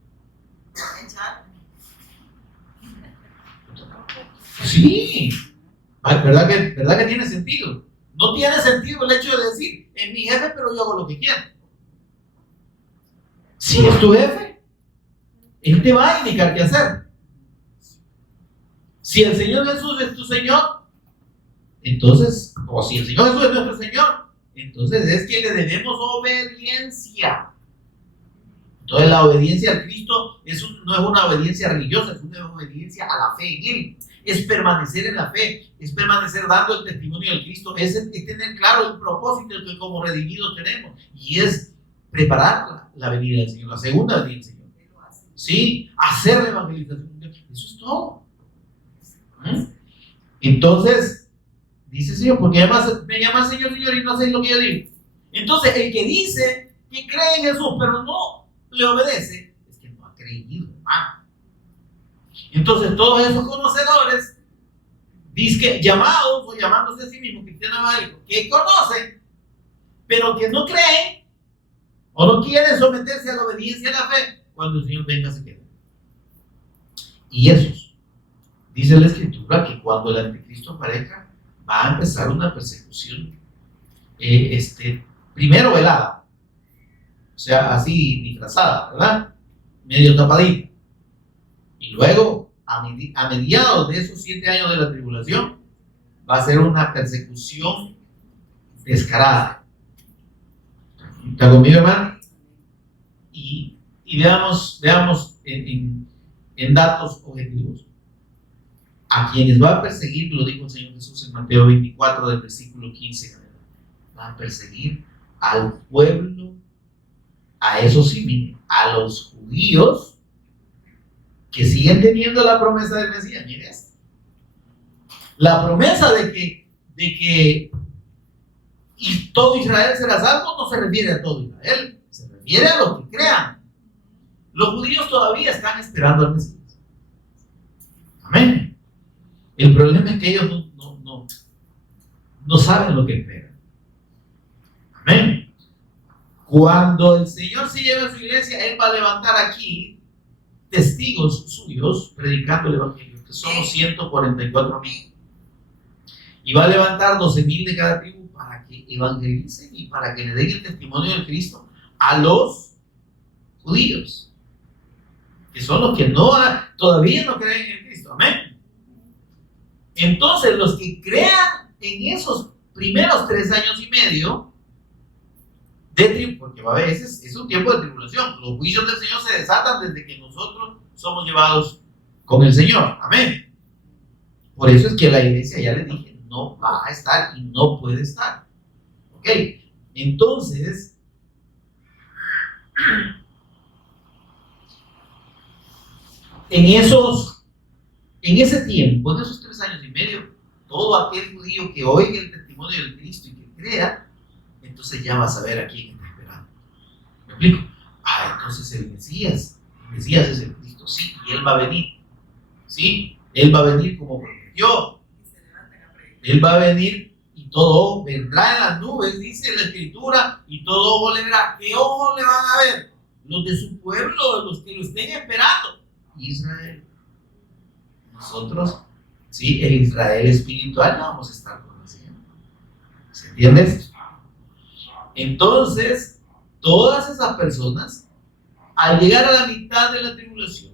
Sí, ¿verdad que tiene sentido? No tiene sentido el hecho de decir, es mi jefe, pero yo hago lo que quiero. Si es tu jefe, él te va a indicar qué hacer. Si el Señor Jesús es tu Señor, entonces, o si el Señor Jesús es nuestro Señor, entonces es que le debemos obediencia. Entonces la obediencia al Cristo no es una obediencia religiosa, es una obediencia a la fe en Él. Es permanecer en la fe, es permanecer dando el testimonio del Cristo, es tener claro el propósito que como redimidos tenemos, y es preparar la venida del Señor, la segunda venida del Señor. Sí, hacer la evangelización. Eso es todo. Entonces, dice el Señor, porque además me llaman Señor, Señor, y no hacéis lo que yo digo. Entonces, el que dice que cree en Jesús, pero no le obedece, es que no ha creído, hermano. Entonces, todos esos conocedores, dizque llamados o llamándose a sí mismos cristianos evangélicos, que conocen, pero que no creen o no quieren someterse a la obediencia a la fe, cuando el Señor venga se quedan. Y esos, dice la Escritura, que cuando el anticristo aparezca, va a empezar una persecución, primero velada, o sea, así disfrazada, ¿verdad? Medio tapadita. Y luego, a mediados de esos 7 años de la tribulación, va a ser una persecución descarada. ¿Está conmigo, hermano? Y veamos en datos objetivos. A quienes va a perseguir, lo dijo el Señor Jesús en Mateo 24, del versículo 15, va a perseguir al pueblo, a esos sí, a los judíos que siguen teniendo la promesa del Mesías. Mire esto. La promesa de que y todo Israel será salvo no se refiere a todo Israel, se refiere a los que crean. Los judíos todavía están esperando al Mesías. Amén. El problema es que ellos no saben lo que esperan. Amén. Cuando el Señor se lleve a su iglesia, Él va a levantar aquí testigos suyos predicando el Evangelio, que somos 144,000. Y va a levantar 12,000 de cada tribu para que evangelicen y para que le den el testimonio del Cristo a los judíos, que son los que todavía no creen en el Cristo. Amén. Entonces, los que crean en esos primeros 3 años y medio de tribulación, porque va a haber, es un tiempo de tribulación. Los juicios del Señor se desatan desde que nosotros somos llevados con el Señor. Amén. Por eso es que la iglesia, ya les dije, no va a estar y no puede estar. Ok. Entonces, en ese tiempo, en esos 3 años y medio, todo aquel judío que oiga el testimonio del Cristo y que crea, entonces ya va a saber a quién está esperando. ¿Me explico? Entonces el Mesías es el Cristo, sí, y Él va a venir. Sí, Él va a venir como prometió. Él va a venir y todo ojo vendrá en las nubes, dice la Escritura, y todo ojo le verá. ¿Qué ojos le van a ver? Los de su pueblo, los que lo estén esperando. Israel. Nosotros, sí, el Israel espiritual no vamos a estar conociendo. ¿Se entiende esto? Entonces, todas esas personas, al llegar a la mitad de la tribulación,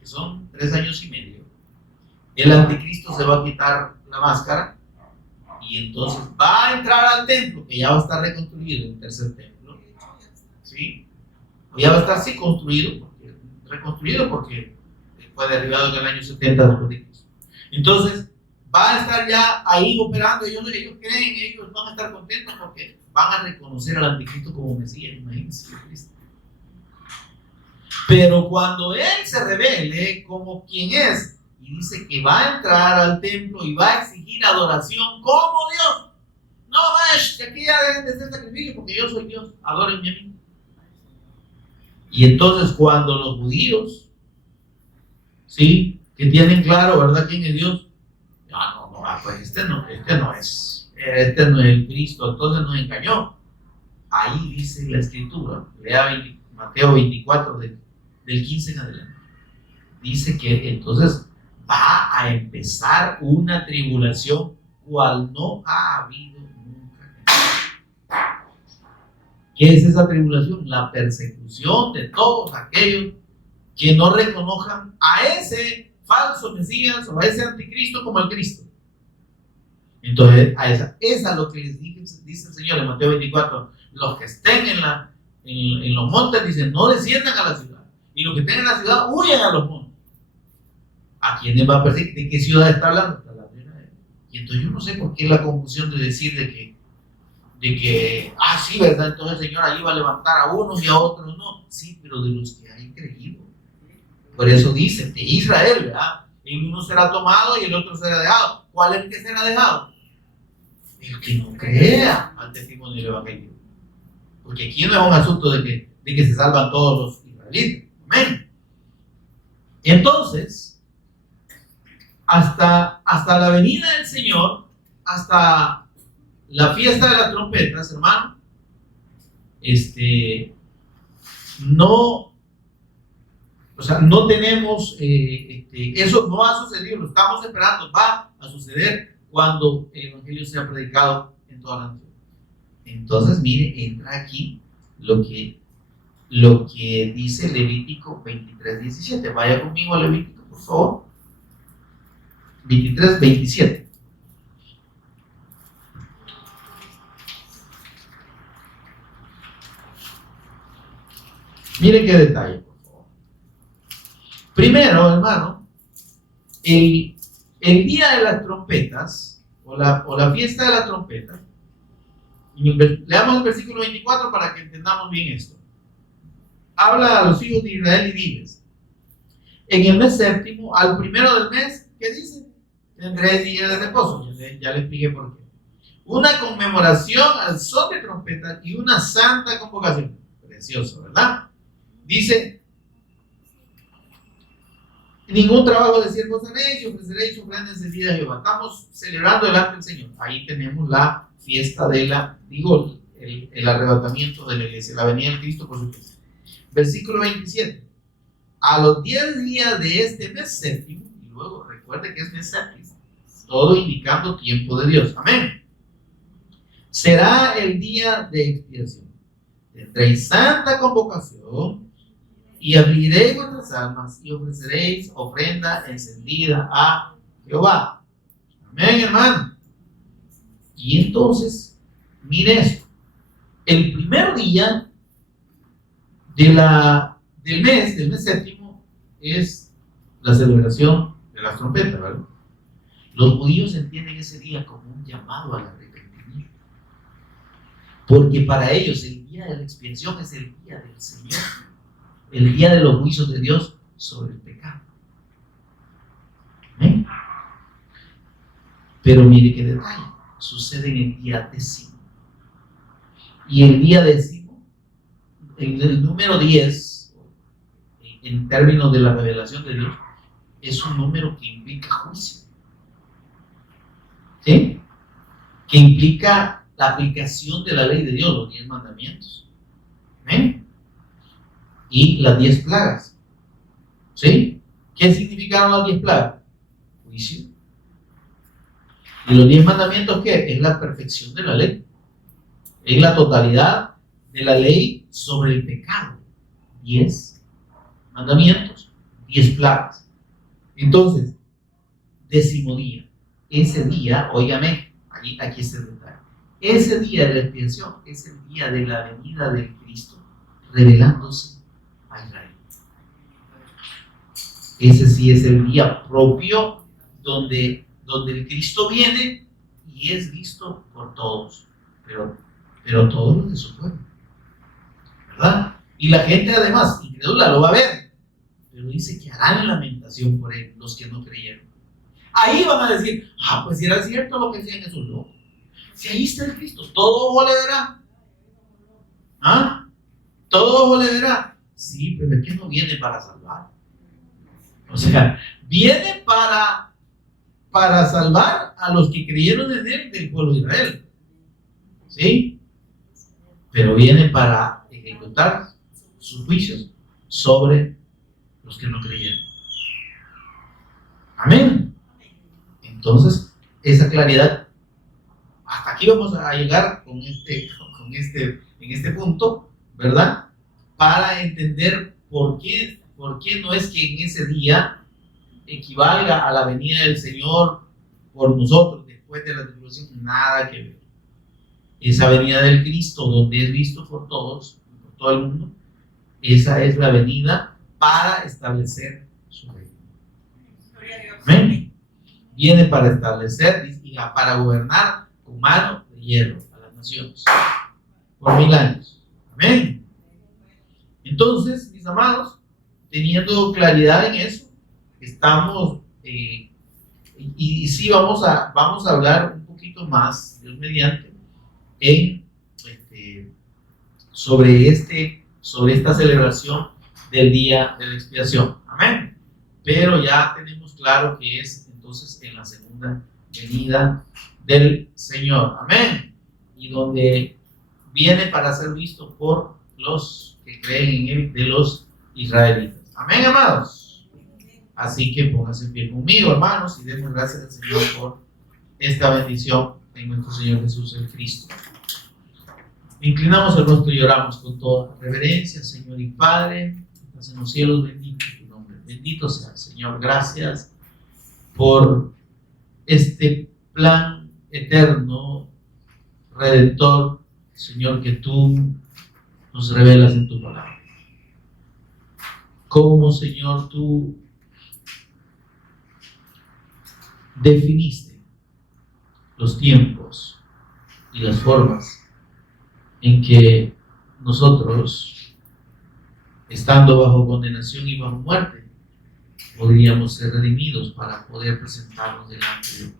que son 3 años y medio, el anticristo se va a quitar la máscara y entonces va a entrar al templo, que ya va a estar reconstruido, el tercer templo. ¿Sí? Ya va a estar así reconstruido porque fue derribado en el año 70 después de Cristo. Entonces, va a estar ya ahí operando. Ellos creen, ellos van a estar contentos porque van a reconocer al anticristo como Mesías. Imagínense, Cristo. Pero cuando él se revele como quien es y dice que va a entrar al templo y va a exigir adoración como Dios, no más, que aquí ya dejen de hacer sacrificio porque yo soy Dios, adórenme a mí. Y entonces cuando los judíos, sí, que tienen claro, ¿verdad?, quién es Dios, pues este no es el Cristo, entonces nos engañó. Ahí dice la Escritura, lea Mateo 24 del 15 en adelante, dice que entonces va a empezar una tribulación cual no ha habido nunca. ¿Qué es esa tribulación? La persecución de todos aquellos que no reconozcan a ese falso Mesías o a ese anticristo como el Cristo. Entonces, esa es lo que les dice el Señor en Mateo 24. Los que estén en los montes, dicen, no desciendan a la ciudad. Y los que estén en la ciudad, huyan a los montes. ¿A quiénes va a perseguir? ¿De qué ciudad está hablando? Está hablando de Israel. Y entonces yo no sé por qué la confusión de decir de que sí, ¿verdad? Entonces el Señor ahí va a levantar a unos y a otros no. Sí, pero de los que hay creído. Por eso dice, de Israel, ¿verdad? El uno será tomado y el otro será dejado. ¿Cuál es el que será dejado? El que no crea al testimonio del Evangelio. Porque aquí no es un asunto de que se salvan todos los israelitas. Amén. Entonces, hasta la venida del Señor, hasta la fiesta de las trompetas, hermano, no tenemos, eso no ha sucedido, lo estamos esperando, va a suceder cuando el Evangelio sea predicado en toda la nación. Entonces, mire, entra aquí lo que dice Levítico 23:17. Vaya conmigo a Levítico, por favor. 23:27. Mire qué detalle, por favor. Primero, hermano, el día de las trompetas, o la fiesta de las trompetas, leamos el versículo 24 para que entendamos bien esto. Habla a los hijos de Israel y diles: en el mes séptimo, al primero del mes, ¿qué dice? Tendréis días de reposo. Ya le expliqué por qué. Una conmemoración al son de trompetas y una santa convocación. Precioso, ¿verdad? Dice: ningún trabajo de siervos haréis y ofreceréis ofrenda encendida a Jehová. Estamos celebrando delante del Señor. Ahí tenemos la fiesta el arrebatamiento de la iglesia, la venida de Cristo por su iglesia. Versículo 27. A los 10 días de este mes séptimo, y luego recuerde que es mes séptimo, todo indicando tiempo de Dios. Amén. Será el día de expiación. Tendréis santa convocación y abriréis vuestras almas y ofreceréis ofrenda encendida a Jehová. Amén, hermano. Y entonces, mire esto. El primer día del mes séptimo, es la celebración de las trompetas, ¿verdad? Los judíos entienden ese día como un llamado al arrepentimiento. Porque para ellos el día de la expiación es el día del Señor. El día de los juicios de Dios sobre el pecado. Pero mire qué detalle, sucede en el día 10. Y el día 10, el número 10, en términos de la revelación de Dios, es un número que implica juicio. ¿Sí? Que implica la aplicación de la ley de Dios, los 10 mandamientos. ¿Amén? Y las 10 plagas. ¿Sí? ¿Qué significaron las 10 plagas? Juicio. ¿Y los 10 mandamientos qué? Es la perfección de la ley. Es la totalidad de la ley sobre el pecado. 10 mandamientos, 10 plagas. Entonces, 10º día. Ese día, óigame, aquí está el detalle. Ese día de la expiación es el día de la venida del Cristo, revelándose a Israel. Ese sí es el día propio donde el Cristo viene y es visto por todos, pero todos los de su pueblo, ¿verdad? Y la gente además, incrédula, lo va a ver, pero dice que harán lamentación por él los que no creyeron. Ahí van a decir, pues si era cierto lo que decían esos locos. Si ahí está el Cristo, todo ojo le verá. Todo ojo le verá. Sí, pero es que no viene para salvar. O sea, viene para salvar a los que creyeron en él del pueblo de Israel. ¿Sí? Pero viene para ejecutar sus juicios sobre los que no creyeron. Amén. Entonces, esa claridad, hasta aquí vamos a llegar en este punto, ¿verdad? Para entender por qué no es que en ese día equivalga a la venida del Señor por nosotros después de la tribulación. Nada que ver. Esa venida del Cristo, donde es visto por todos, por todo el mundo, esa es la venida para establecer su reino. Amén. Viene para establecer y para gobernar con mano de hierro a las naciones por 1000 años. Amén. Entonces, mis amados, teniendo claridad en eso, estamos y sí vamos a hablar un poquito más, Dios mediante, sobre esta celebración del día de la expiación. Amén. Pero ya tenemos claro que es entonces en la segunda venida del Señor. Amén. Y donde viene para ser visto por los que creen en él, de los israelitas. Amén, amados. Así que pónganse en pie conmigo, hermanos, y demos gracias al Señor por esta bendición en nuestro Señor Jesús el Cristo. Inclinamos el rostro y oramos con toda reverencia. Señor y Padre, que estás en los cielos, bendito tu nombre. Bendito sea, Señor. Gracias por este plan eterno, redentor, Señor, que tú nos revelas en tu palabra. Cómo, Señor, tú definiste los tiempos y las formas en que nosotros, estando bajo condenación y bajo muerte, podríamos ser redimidos para poder presentarnos delante de ti.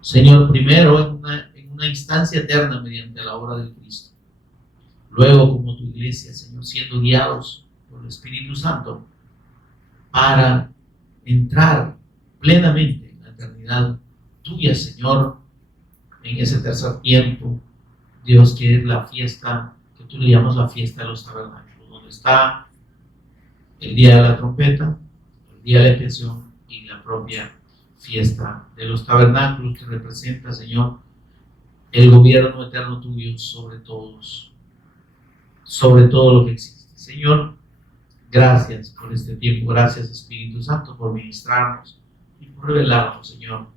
Señor, primero en una instancia eterna mediante la obra del Cristo. Luego, como tu iglesia, Señor, siendo guiados por el Espíritu Santo para entrar plenamente en la eternidad tuya, Señor, en ese tercer tiempo, Dios, que es la fiesta, que tú le llamas la fiesta de los tabernáculos, donde está el día de la trompeta, el día de la expiación y la propia fiesta de los tabernáculos, que representa, Señor, el gobierno eterno tuyo sobre todos, sobre todo lo que existe. Señor, gracias por este tiempo, gracias Espíritu Santo por ministrarnos y por revelarnos, Señor,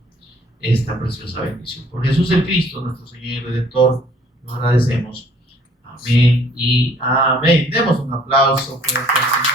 esta preciosa bendición. Por Jesús el Cristo, nuestro Señor y Redentor, lo agradecemos. Amén y amén. Demos un aplauso por este Señor.